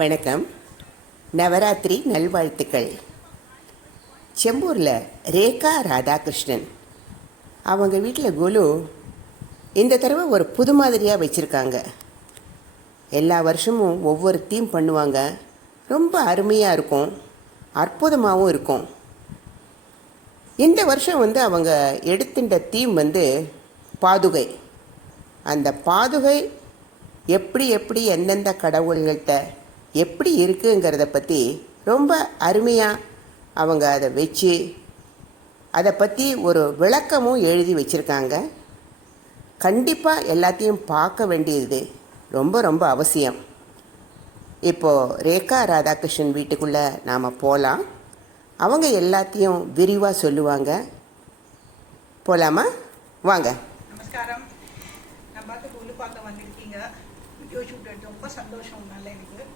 வணக்கம். நவராத்திரி நல்வாழ்த்துக்கள். செம்பூரில் ரேகா ராதாகிருஷ்ணன் அவங்க வீட்டில் குலு இந்த தடவை ஒரு புது மாதிரியாக வச்சுருக்காங்க. எல்லா வருஷமும் ஒவ்வொரு தீம் பண்ணுவாங்க. ரொம்ப அருமையாக இருக்கும், அற்புதமாகவும் இருக்கும். இந்த வருஷம் அவங்க எடுத்துட்ட தீம் பாதுகை. அந்த பாதுகை எப்படி எந்தெந்த கடவுள்கள்கிட்ட எப்படி இருக்குங்கிறத பற்றி ரொம்ப அருமையாக அவங்க அதை வச்சு அதை பற்றி ஒரு விளக்கமும் எழுதி வச்சுருக்காங்க. கண்டிப்பாக எல்லாத்தையும் பார்க்க வேண்டியது ரொம்ப ரொம்ப அவசியம். இப்போது ரேகா ராதாகிருஷ்ணன் வீட்டுக்குள்ளே நாம் போகலாம். அவங்க எல்லாத்தையும் விரிவாக சொல்லுவாங்க. போகலாமா? வாங்க. நமஸ்காரம். நம்ம பார்த்து கொல்லு பார்க்க வந்திருக்கீங்க. வீடியோ ஷூட் எடுத்து ரொம்ப சந்தோஷம். நல்ல எனக்கு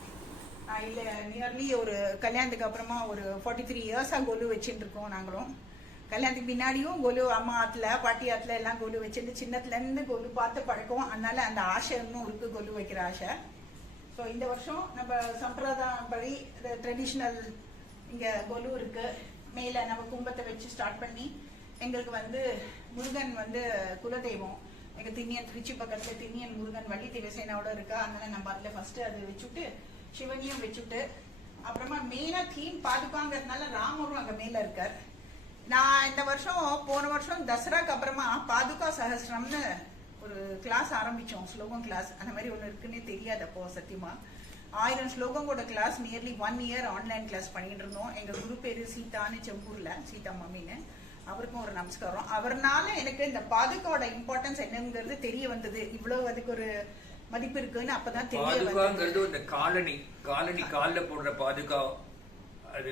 இல்லை நியர்லி ஒரு கல்யாணத்துக்கு அப்புறமா ஒரு 43 இயர்ஸாக கொலு வச்சுட்டு இருக்கோம். நாங்களும் கல்யாணத்துக்கு பின்னாடியும் கொலு அம்மா ஆற்றுல பாட்டி ஆற்றுல எல்லாம் கொலு வச்சுட்டு சின்னத்துலேருந்து கொலு பார்த்து பழக்கம். அதனால அந்த ஆசை இன்னும் இருக்குது, கொலு வைக்கிற ஆசை. ஸோ இந்த வருஷம் நம்ம சம்பிரதாயப்படி ட்ரெடிஷ்னல் இங்கே கொலு இருக்குது. மேலே நம்ம கும்பத்தை வச்சு ஸ்டார்ட் பண்ணி எங்களுக்கு முருகன் குலதெய்வம். எங்கள் திண்ணியன் திருச்சி பக்கத்தில் திண்ணியன் முருகன் வள்ளி திவசேனாவோட இருக்கா. அதனால நம்ம அதில் ஃபஸ்ட்டு அது வச்சுட்டு சிவனியும் வச்சுட்டு அப்புறமா மெயினாக தீம் பாதுகாங்கிறதுனால ராமரும் அங்கே மேலே இருக்கார். நான் இந்த வருஷம் போன வருஷம் தசராக்கு அப்புறமா பாதுகா சஹஸ்ரம்னு ஒரு கிளாஸ் ஆரம்பித்தோம், ஸ்லோகம் கிளாஸ். அந்த மாதிரி ஒன்று இருக்குன்னே தெரியாது அப்போ சத்தியமா. 1000 ஸ்லோகங்களோட class nearly 1 year online class பண்ணிட்டு இருந்தோம். எங்கள் குரு பேர் சீதான்னு, செம்பூரில் சீதா மம்மின்னு. அவருக்கும் ஒரு நமஸ்காரம். அவர்னால எனக்கு இந்த பாதுகாவோட இம்பார்ட்டன்ஸ் என்னங்கிறது தெரிய வந்தது. இவ்வளவு அதுக்கு ஒரு மதிப்பு இருக்குன்னு அப்பதான் தெரிய வந்தது. இந்த காலனி கால்ல போடுற பாதுகா, அது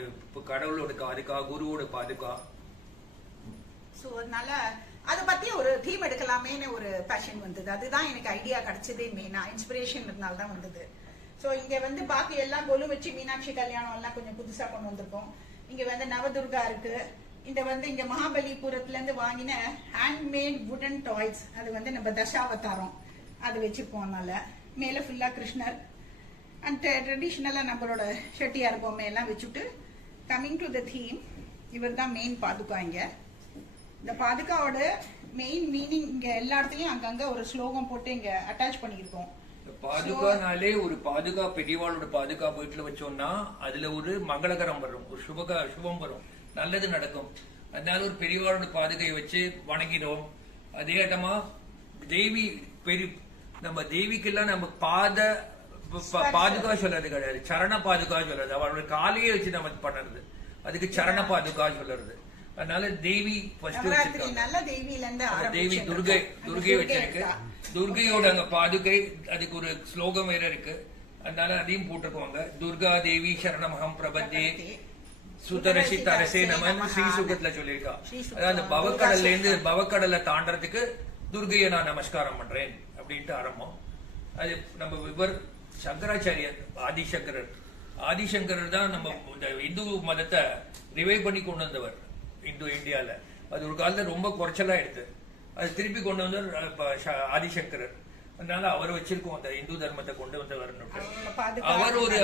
கடவுளோட பாதுகா, குருவோட பாதுகா. சோ அதனால அதை பத்தி ஒரு தீம் எடுக்கலாமேன்னு ஒரு பேஷன் வந்தது. அதுதான் எனக்கு ஐடியா கிடைச்சதே. மெயினா இன்ஸ்பிரேஷன் இருந்தால தான் வந்தது. ஸோ இங்க பாக்கி எல்லாம் கொலு வச்சு மீனாட்சி கல்யாணம் எல்லாம் கொஞ்சம் புதுசா கொண்டு வந்திருக்கோம். இங்க நவதுர்கா இருக்கு. இந்த இங்க மகாபலிபுரத்துல இருந்து வாங்கின ஹேண்ட்மேட் வுடன் டாய்ஸ், அது நம்ம தசாவதாரம் அது வச்சிருப்போம். அதனால மேல ஃபுல்லா கிருஷ்ணர் அண்ட் ட்ரெடிஷ்னலா நம்மளோட செட்டியார் பொம்மை எல்லாம் வச்சுட்டு கம்மிங் டு த தீம். இவர் தான் மெயின் பாதுகா. இங்க இந்த பாதுகாவோட மெயின் மீனிங் இங்க எல்லா இடத்துலயும் அங்கங்க ஒரு ஸ்லோகம் போட்டு இங்க அட்டாச் பண்ணியிருக்கோம். பாதுகானாலே ஒரு பாதுகா, பெரியவாளோட பாதுகா வீட்டுல வச்சோம்னா அதுல ஒரு மங்களகரம் வரும், ஒரு சுபம் வரும், நல்லது நடக்கும். அதனால ஒரு பெரியவாளோட பாதுகையை வச்சு வணங்கிடும். அதே இடமா தேவி நம்ம தேவிக்கெல்லாம் நம்ம பாதுகா சொல்றது கிடையாது, சரண பாதுகா சொல்றது. அவளோட காலையே வச்சு நம்ம பண்ணுறது, அதுக்கு சரண பாதுகா சொல்றது. அதனால தேவி தேவி துர்கை வச்சிருக்கு. துர்கையோட அங்க பாதுகை, அதுக்கு ஒரு ஸ்லோகம் வேற இருக்கு. அதனால அதையும் போட்டுக்குவாங்க. துர்கா தேவி சரணமகம் பிரபத்தே சுதரசி தரசே நமன் ஸ்ரீ சுகத்துல சொல்லியிருக்கா. அதாவது பவக்கடல்ல இருந்து பவக்கடலை தாண்டறதுக்கு துர்கையை நான் நமஸ்காரம் பண்றேன் அப்படின்ட்டு ஆரம்பம். அது நம்ம இவர் சங்கராச்சாரியர், ஆதிசங்கரர் தான் நம்ம இந்த இந்து மதத்தை ரிவைவ் பண்ணி கொண்டு வந்தவர் இந்தியால. அது ஒரு காலத்துல ரொம்ப குறைச்சலா எடுத்து அது திருப்பி கொண்டு வந்தவர் ஆதிசங்கரர். அதனால அவர் வச்சிருக்கோம் அந்த இந்து தர்மத்தை கொண்டு வந்தவர்.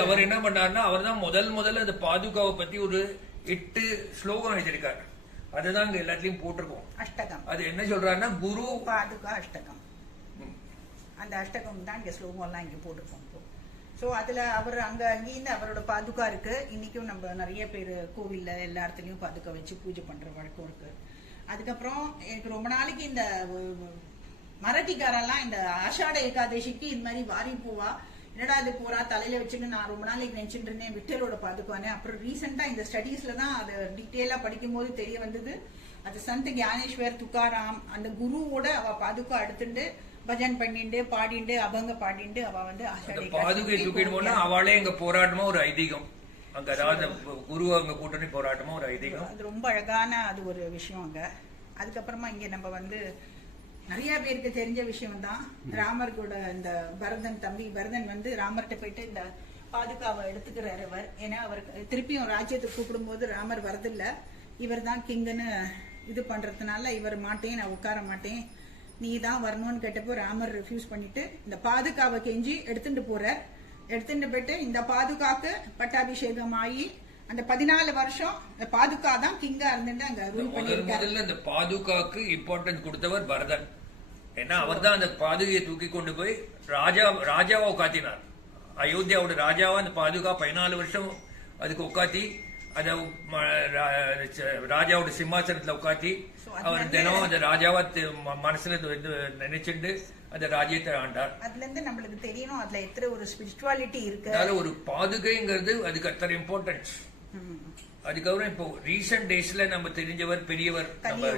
அவர் என்ன பண்ணாருன்னா, அவர் தான் முதல்ல அந்த பாதுகாவை பத்தி ஒரு 8 ஸ்லோகம் எழுதியிருக்காரு. அதுதான் இங்க எல்லாத்துலயும் போட்டிருக்கோம். அஷ்டகம். அது என்ன சொல்றாருன்னா, குரு பாதுகா அஷ்டகம். அந்த அஷ்டகம் தான் இங்க ஸ்லோகம் எல்லாம் இங்க போட்டிருக்கோம். ஸோ அதுல அவர் அங்கேருந்து அவரோட பாதுகா இருக்கு. இன்னைக்கும் நம்ம நிறைய பேர் கோவில்ல எல்லா இடத்துலயும் பாதுகா வச்சு பூஜை பண்ற வழக்கம் இருக்கு. அதுக்கப்புறம் எனக்கு ரொம்ப நாளைக்கு இந்த மராட்டிக்காரெல்லாம் இந்த ஆஷாட ஏகாதசிக்கு இந்த மாதிரி வாரி பூவா என்னடா இது பூரா தலையில வச்சுட்டு நான் ரொம்ப நாளைக்கு நினைச்சுட்டு இருந்தேன் விட்டலோட பாதுகானே. அப்புறம் ரீசெண்டா இந்த ஸ்டடீஸ்ல தான் அது டீட்டெயிலா படிக்கும் போது தெரிய வந்தது. அது சந்த் ஞானேஸ்வர் துக்காராம் அந்த குருவோட அவ பாதுகா எடுத்துட்டு பஜன் பண்ணிட்டு பாடிண்டு அபங்க பாடிண்டு அவ பாதுகை தூக்கிட்டு போனா அவளே எங்க போராட்டமா ஒரு ஐதீகம். அங்க அதாவது குரு அங்க கூட்டணி போராட்டமா ஒரு ஐதீகம். அது ரொம்ப அழகான அது ஒரு விஷயம் அங்க. அதுக்கப்புறமா இங்க நம்ம நிறைய பேருக்கு தெரிஞ்ச விஷயம் தான். ராமர் கூட இந்த பரதன் தம்பி பரதன் ராமர்கிட்ட போயிட்டு இந்த பாதுகாவை எடுத்துக்கிறார் அவர். ஏன்னா அவர் திருப்பியும் ராஜ்யத்துக்கு கூப்பிடும் போது ராமர் வரதில்லை, இவர் தான் கிங்குன்னு இது பண்றதுனால இவர் மாட்டேன், நான் உட்கார மாட்டேன், நீ தான் வரணும்னு கேட்டப்போ ராமர் ரிஃப்யூஸ் பண்ணிட்டு இந்த பாதுகாவை கெஞ்சி எடுத்துட்டு போறார். எடுத்துட்டு போயிட்டு இந்த பாதுகாக்கு பட்டாபிஷேகம் ஆகி அந்த 14 வருஷம் இந்த பாதுகா தான் கிங்கா இருந்துட்டு அங்க ரூல் பண்ணிருக்காரு. முதல்ல இந்த பாதுகாக்கு இம்பார்ட்டன்ஸ் கொடுத்தவர் பரதன். ஏன்னா அவர் தான் அந்த பாதுகையை தூக்கி கொண்டு போய் ராஜாவா உட்காத்தினார். அயோத்தியாவோட ராஜாவா அந்த பாதுகா 14 வருஷம் அதுக்கு உட்காத்தி அத ராஜாவோட சிம்மாசனத்துல உட்காத்தி அவர் தினம் அந்த ராஜாவா மனசுல நினைச்சுட்டு அந்த ராஜ்யத்தை ஆண்டார். அதுல இருந்து நம்மளுக்கு தெரியணும் அதுல எத்தனை ஒரு ஸ்பிரிச்சுவாலிட்டி இருக்கு. அதனால ஒரு பாதுகைங்கிறது அதுக்கு அத்தனை இம்பார்ட்டன்ஸ். அதுக்கப்புறம் இப்போ ரீசன்ட் டேஸ்ல நம்ம தெரிஞ்சவர் பெரியவர் நம்ம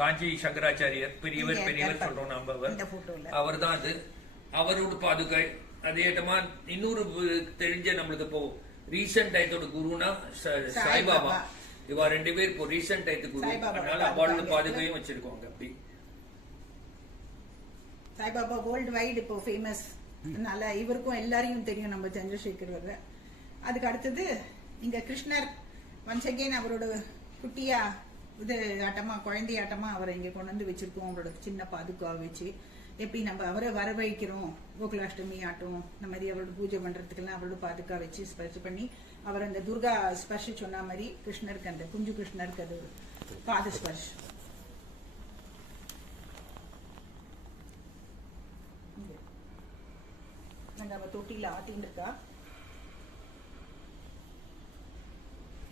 காஞ்சி சங்கராச்சாரியர் பெரியவர் சொல்றோம் நம்ம அவர் தான் அது. அவரோட பாதுகை அதேட்டமா இன்னொரு தெரிஞ்ச நம்மளுக்கு இப்போ ரீசன்ட் டயத்தோட குருனா சாய்பாபா. இவா 2 பேர் இப்போ ரீசன்ட் டயத்து குரு. அதனால அவளோட பாதுகையும் வச்சிருக்கோங்க. அப்படி சாய்பாபா வேர்ல்டு வைடு இப்போ ஃபேமஸ். அதனால இவருக்கும் எல்லாரையும் தெரியும் நம்ம சந்திரசேகர். அதுக்கு அடுத்தது இங்க கிருஷ்ணர் ஒன்ஸ் அகெயின் அவரோட குட்டியா இது ஆட்டமா குழந்தை ஆட்டமா அவரை இங்க கொண்டு வந்து வச்சிருக்கோம். அவரோட சின்ன பாதுகா வச்சு எப்படி நம்ம அவரை வரவழைக்கிறோம். கோகுலாஷ்டமி ஆட்டம் இந்த மாதிரி அவரோட பூஜை பண்றதுக்கெல்லாம் அவரோட பாதுகா வச்சு ஸ்பர்ஷ் பண்ணி அவர் அந்த துர்கா ஸ்பர்ஷ் சொன்ன மாதிரி கிருஷ்ணருக்கு அந்த குஞ்சு கிருஷ்ணருக்கு அது பாத ஸ்பர்ஷ். அவ தொட்டில ஆட்டின்னு இருக்கா.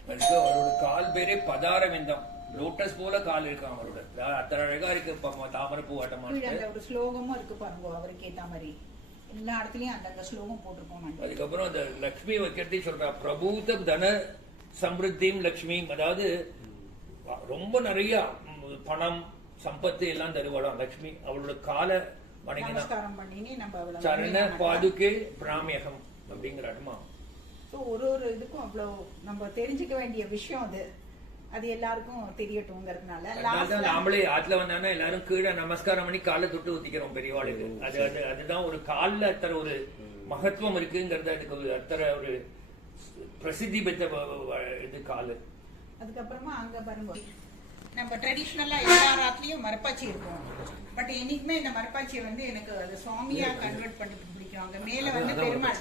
அவரோட கால் பேரே பதாரவிந்தம். லோட்டஸ் போல கால் இருக்கு அவரோட. அத்தனை அழகா இருக்கு தாமரை பூ ஆட்டமான ஒரு ஸ்லோகமும் இருக்கு பாருங்க அவருக்கு ஏத்த மாதிரி. எல்லா இடத்துலயும் அந்த ஸ்லோகம் போட்டிருக்கோம். அதுக்கப்புறம் அந்த லட்சுமி வைக்கிறதே சொல்றா பிரபூத தன சம்ருத்தியும் லட்சுமி. அதாவது ரொம்ப நிறைய பணம் சம்பத்து எல்லாம் தருவாளாம் லட்சுமி. அவளோட காலை நமஸ்காரம் பண்ணி நம்ம சரண பாதுகே பிராமியகம் அப்படிங்கிற அடமா. ஒரு இதுக்கும் அவ்வளவு நம்ம தெரிஞ்சுக்க வேண்டிய விஷயம் அது. அது எல்லாருக்கும் தெரியட்டும்ங்கிறதுனால நாமளே ஆத்துல வந்தானா எல்லாரும் கீழே நமஸ்காரம் பண்ணி காலை தொட்டு ஊத்திக்கிறோம் பெரியவாளுக்கு. அதுதான் ஒரு கால்ல அத்தனை ஒரு மகத்துவம் இருக்குங்கிறது. அதுக்கு அத்தனை ஒரு பிரசித்தி பெற்ற இது காலு. அதுக்கப்புறமா அங்க பாருங்க நம்ம ட்ரெடிஷ்னலா எல்லா ராத்திரியும் மரப்பாச்சி இருக்கும். பட் என்னைக்குமே இந்த மரப்பாச்சியை எனக்கு அது சுவாமியா கன்வெர்ட் பண்ணி பிடிக்கும். அங்க மேல பெருமாள்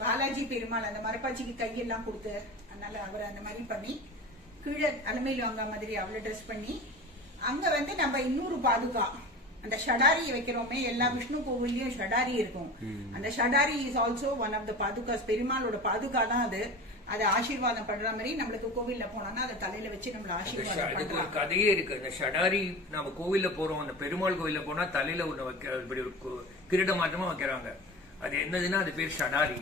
பாலாஜி பெருமாள் அந்த மரப்பாச்சிக்கு கையெல்லாம் கொடுத்து அதனால அவர் அந்த மாதிரி பண்ணி கீழே அலமையில் வாங்க மாதிரி அவ்வளவு ட்ரெஸ் பண்ணி அங்க நம்ம இன்னொரு பாதுகா அந்த ஷடாரி வைக்கிறோமே. எல்லா விஷ்ணு கோவில்லயும் ஷடாரி இருக்கும். அந்த Shatari is also one of the padukas. பெருமாளோட பாதுகா தான் அது. அதை ஆசீர்வாதம் பண்ற மாதிரி நம்மளுக்கு கோவில்ல போனோம்னா அதை தலையில வச்சு நம்மள ஆசீர்வாதம் பண்றாங்க. ஒரு கதையே இருக்கு. அந்த ஷடாரி நம்ம கோவில்ல போறோம். அந்த பெருமாள் கோவில்ல போனா தலையில ஒண்ணு வைக்க இப்படி ஒரு கிரீட மாற்றமா வைக்கிறாங்க. அது என்னதுன்னா அது பேர் ஷடாரி.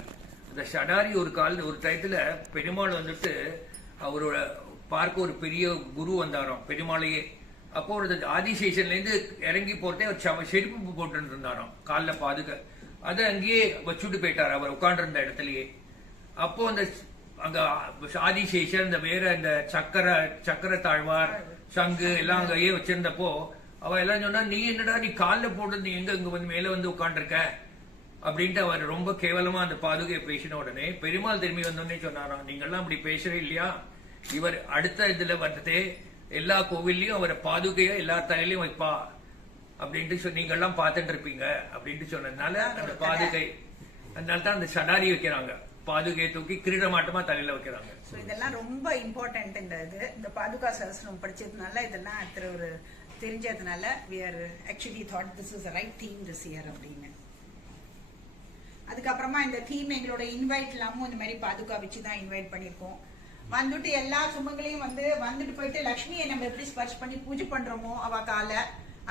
அந்த ஷடாரி ஒரு டயத்துல பெருமாள் அவரோட பார்க்க ஒரு பெரிய குரு வந்தாராம் பெருமாளையே. அப்போ ஒரு ஆதிசேஷன்ல இருந்து இறங்கி போறதே ஒரு செருப்பு போட்டு இருந்தாராம் கால்ல பாதுகா. அதை அங்கேயே வச்சுட்டு போயிட்டார் அவர் உட்கார்ந்து இருந்த இடத்துலயே. அப்போ அந்த அங்க ஆதிசேஷன் இந்த வேற இந்த சக்கர தாழ்வார் சங்கு எல்லாம் அங்கேயே வச்சிருந்தப்போ அவ எல்லாம் சொன்னா நீ என்னடா நீ கால்ல போட்டு நீ இங்க மேல உட்காந்துருக்க அப்படின்ட்டு அவர் ரொம்ப கேவலமா அந்த பாதுகையை பேசின உடனே பெருமாள் திரும்பி வந்தோடனே சொன்னாராம் நீங்கெல்லாம் அப்படி பேசுறே இல்லையா. இவர் அடுத்த இதுல வந்ததே எல்லா கோவில்லையும் அவரை பாதுகைய எல்லா தலையிலையும் வைப்பா அப்படின்ட்டு நீங்க எல்லாம் பார்த்துட்டு இருப்பீங்க அப்படின்ட்டு சொன்னதுனால அந்த பாதுகை அதனால்தான் அந்த ஷடாரி வைக்கிறாங்க. பாதுகையை தூக்கி கிரீடமாட்டமா தலையில வைக்கிறாங்க. இதெல்லாம் ரொம்ப இம்பார்ட்டன்ட். இந்த பாதுகா சஹஸ்ரம் படிச்சதுனால இதெல்லாம் அத்தனை ஒரு தெரிஞ்சதுனால we are actually thought this is the right theme this year அப்படின்னு. அதுக்கப்புறமா இந்த தீம் எங்களோட இன்வைட் எல்லாமும் இந்த மாதிரி பாதுகா வச்சுதான் இன்வைட் பண்ணிருக்கோம். வந்துட்டு எல்லா சுமங்களையும் வந்துட்டு போயிட்டு லட்சுமியை நம்ம எப்படி ஸ்பர்ஷ் பண்ணி பூஜை பண்றோமோ அவ கால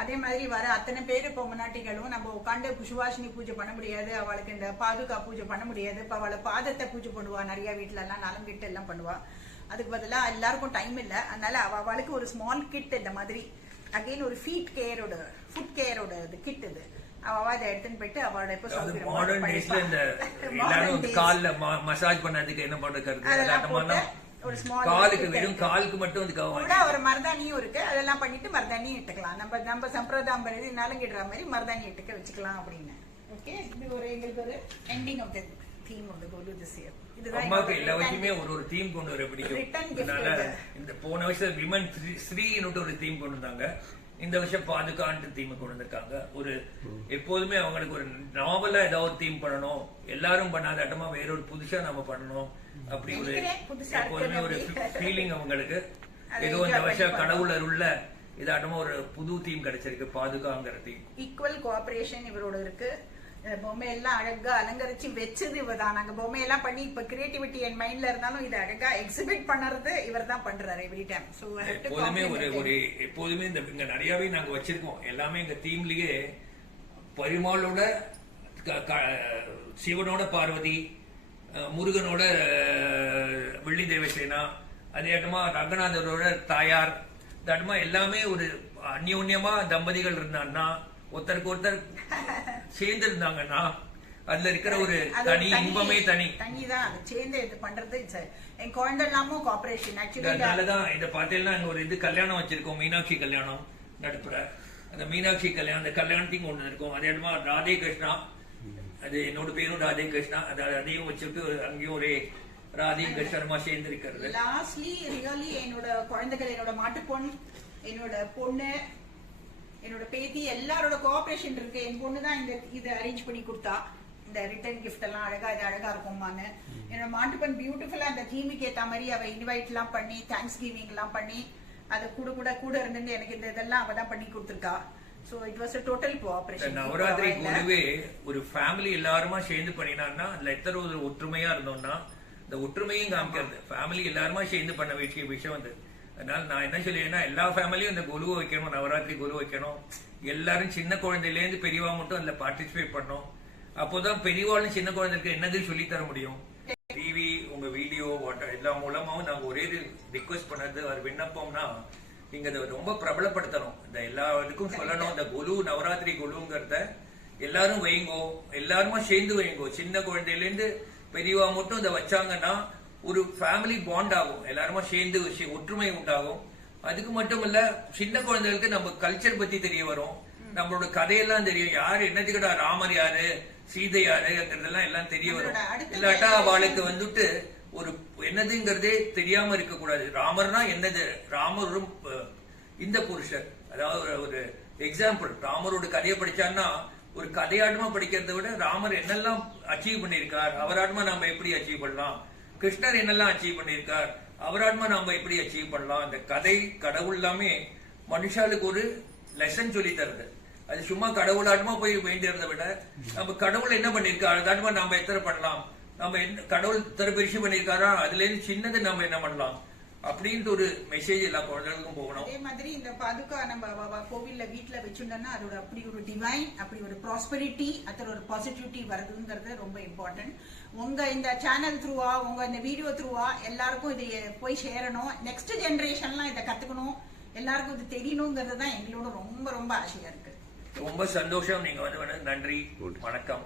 அதே மாதிரி வர அத்தனை பேரு இப்போ முன்னாட்டிகளும் நம்ம உட்காந்து சுவாசினி பூஜை பண்ண முடியாது. அவளுக்கு இந்த பாதுகா பூஜை பண்ண முடியாது. இப்ப அவளை பாதத்தை பூஜை பண்ணுவா. நிறைய வீட்டுல எல்லாம் நலம் கிட்ட எல்லாம் பண்ணுவா. அதுக்கு பதிலா எல்லாருக்கும் டைம் இல்ல. அதனால அவளுக்கு ஒரு ஸ்மால் கிட் இந்த மாதிரி அகைன் ஒரு ஃபுட் கேரோட கிட் இது அதை எடுத்துன்னு போயிட்டு அவளோட மசாஜ் பண்ணதுக்கு என்ன பண்றது காலுக்கு வெறும் காலுக்கு மட்டும் ஒரு மருதாணியும் இருக்கு. அதெல்லாம் பண்ணிட்டு மருதாணியும் இட்டுக்கலாம். நம்ம சம்பிரதாயம் நலங்கிடுற மாதிரி மருதாணி இட்டுக்க வச்சுக்கலாம் அப்படின்னு. ஓகே இது எங்களுக்கு ஒரு ending of the theme of the Golu this year. அம்மாக்கு எல்லா வருஷமே ஒரு தீம் கொண்டு வர பிடிக்கும். அதனால இந்த போன வருஷம் விமன் ஸ்ரீன்னு ஒரு தீம் கொண்டு வந்தாங்க. இந்த வருஷம் பாதுகான்னு தீம் கொண்டு வந்திருக்காங்க. ஒரு எப்போதுமே அவங்களுக்கு ஒரு நாவலா ஏதாவது ஒரு தீம் பண்ணணும், எல்லாரும் பண்ணாதாட்டமா வேற ஒரு புதுசா நம்ம பண்ணணும் அப்படி ஒரு எப்போதுமே ஒரு ஃபீலிங் அவங்களுக்கு. ஏதோ இந்த வருஷம் கடவுள் அருள்ல இதாட்டமா ஒரு புது தீம் கிடைச்சிருக்கு, பாதுகாங்கிற தீம். ஈக்குவல் கோஆபரேஷன் இவரோட இருக்கு. பொம்மை எல்லாம் அழகா அலங்கரிச்சு வச்சது இவதான். நாங்க பொம்மை எல்லாம் பண்ணி இப்ப கிரியேட்டிவிட்டி என் மைண்ட்ல இருந்தாலும் இதை அழகா எக்ஸிபிட் பண்ணறது இவர் தான் பண்றாரு எவ்ரி டைம். சோ எப்போதுமே ஒரு எப்போதுமே இந்த இங்க நிறையவே நாங்க வச்சிருக்கோம். எல்லாமே எங்க தீம்லயே பெருமாளோட சிவனோட பார்வதி, முருகனோட வெள்ளி தேவசேனா, அதே ஆட்டமா ரங்கநாதரோட தாயார், ஆட்டமா எல்லாமே ஒரு அந்யோன்யமா தம்பதிகள் இருந்தாங்கன்னா, ஒருத்தருக்கு ஒருத்தர் சேர்ந்து இருந்தாங்கன்னா அதுல இருக்கிற ஒரு தனி இன்பமே தனிதான் சேர்ந்து இது பண்றது. என் குழந்தை எல்லாமும் கோஆபரேஷன் ஆக்சுவலி. அதனாலதான் இதை பார்த்தீங்கன்னா ஒரு இது கல்யாணம் வச்சிருக்கோம், மீனாட்சி கல்யாணம் நடுப்புற. அந்த மீனாட்சி கல்யாணம், அந்த கல்யாணத்தையும் கொண்டு இருக்கும். அதே இடமா ராதே கிருஷ்ணா, அது என்னோட பேரும் ராதே கிருஷ்ணா, அதையும் வச்சுட்டு அங்கேயும் ஒரே ராதே கிருஷ்ணமா சேர்ந்து இருக்கிறது. லாஸ்ட்லி ரியலி என்னோட குழந்தைகள், என்னோட மாட்டு பொண்ணு, என்னோட பொண்ணு, என்னோட பேத்தி எல்லாரோட கோஆபரேஷன் இருக்கு. என் பொண்ணு தான் இதை அரேஞ்ச் பண்ணி கொடுத்தா. இந்த ரிட்டர்ன் கிஃப்ட் எல்லாம் அழகா இது அழகா இருக்குமான்னு. என்னோட மாட்டுப்பன் பியூட்டிஃபுல்லா அந்த தீமுக்கு ஏத்த மாதிரி அவ இன்வைட் எல்லாம் பண்ணி தேங்க்ஸ் கிவிங் எல்லாம் பண்ணி அதை கூட இருந்து எனக்கு இந்த இதெல்லாம் அவ தான் பண்ணி கொடுத்துருக்கா. So it was a total cooperation. Navratri குழுவே ஒரு ஃபேமிலி எல்லாருமா சேர்ந்து பண்ணினான்னா அதுல எத்தனை ஒரு ஒற்றுமையா இருந்தோம்னா இந்த ஒற்றுமையும் காமிக்கிறது. ஃபேமிலி எல்லாருமா சேர்ந்து பண்ண வேண்டிய விஷயம் வந்து. அதனால நான் என்ன சொல்லுவேன்னா எல்லா ஃபேமிலியும் இந்த குழு வைக்கணும், நவராத்திரி குழு வைக்கணும். எல்லாரும் சின்ன குழந்தையில இருந்து பெரியவா மட்டும் அதுல பார்ட்டிசிபேட் பண்ணணும். அப்போதான் பெரியவாளும் சின்ன குழந்தைக்கு என்னது சொல்லி தர முடியும். டிவி, உங்க வீடியோ, எல்லா மூலமாவும் நாங்க ஒரே ரிக்வெஸ்ட் பண்ணது ஒரு விண்ணப்பம்னா, நீங்க அதை ரொம்ப பிரபலப்படுத்தணும். இந்த எல்லா இதுக்கும் சொல்லணும். இந்த குழு, நவராத்திரி குழுங்கிறத எல்லாரும் வைங்கோ, எல்லாருமா சேர்ந்து வைங்கோ. சின்ன குழந்தையில இருந்து பெரியவா மட்டும் இதை வச்சாங்கன்னா ஒரு ஃபேமிலி பாண்ட் ஆகும், எல்லாருமா சேர்ந்து ஒற்றுமை உண்டாகும். அதுக்கு மட்டும் இல்ல, சின்ன குழந்தைகளுக்கு நம்ம கல்ச்சர் பத்தி தெரிய வரும், நம்மளோட கதையெல்லாம் தெரியும். யாரு என்னதுக்கடா ராமர் யாரு, சீதை யாருங்கிறதெல்லாம் எல்லாம் தெரிய வரும். இல்லாட்டா அவளுக்கு வந்துட்டு ஒரு என்னதுங்கிறதே தெரியாம இருக்க கூடாது. ராமர்னா என்னது, ராமரும் இந்த புருஷர், அதாவது ஒரு எக்ஸாம்பிள், ராமரோட கதையை படிச்சான்னா ஒரு கதையாட்டமா படிக்கிறத விட ராமர் என்னெல்லாம் அச்சீவ் பண்ணிருக்கார், அவராட்டமா நாம எப்படி அச்சீவ் பண்ணலாம், கிருஷ்ணர் என்னெல்லாம் அச்சீவ் பண்ணிருக்கார், அவராட்டமா நாம எப்படி அச்சீவ் பண்ணலாம். இந்த கதை கடவுள் எல்லாமே மனுஷாளுக்கு ஒரு லெசன் சொல்லி தருது. அது சும்மா கடவுளாட்டமா போய் வேண்டியதை விட நம்ம கடவுள் என்ன பண்ணிருக்காரு, அதாட்டமா நாம எத்தனை பண்ணலாம், நம்ம கடவுள் தர பெருசு பண்ணிருக்காரா, அதுல இருந்து சின்னது நம்ம என்ன பண்ணலாம் அப்படின்ட்டு ஒரு மெசேஜ் எல்லா குழந்தைகளுக்கும் போகணும். அதே மாதிரி இந்த பாதுகா நம்ம கோவில்ல வீட்டுல வச்சுட்டோம்னா அதோட அப்படி ஒரு டிவைன், அப்படி ஒரு ப்ராஸ்பெரிட்டி, அதோட ஒரு பாசிட்டிவிட்டி வருதுங்கிறது ரொம்ப இம்பார்ட்டன்ட். உங்க இந்த சேனல் த்ரூவா, உங்க இந்த வீடியோ த்ரூவா எல்லாருக்கும் இது போய் சேரணும். நெக்ஸ்ட் ஜெனரேஷன்லாம் இதை கத்துக்கணும், எல்லாருக்கும் இது தெரியணுங்கிறது தான் எங்களோட ரொம்ப ரொம்ப ஆசையா இருக்கு. ரொம்ப சந்தோஷம். நீங்க வந்து நன்றி, வணக்கம்.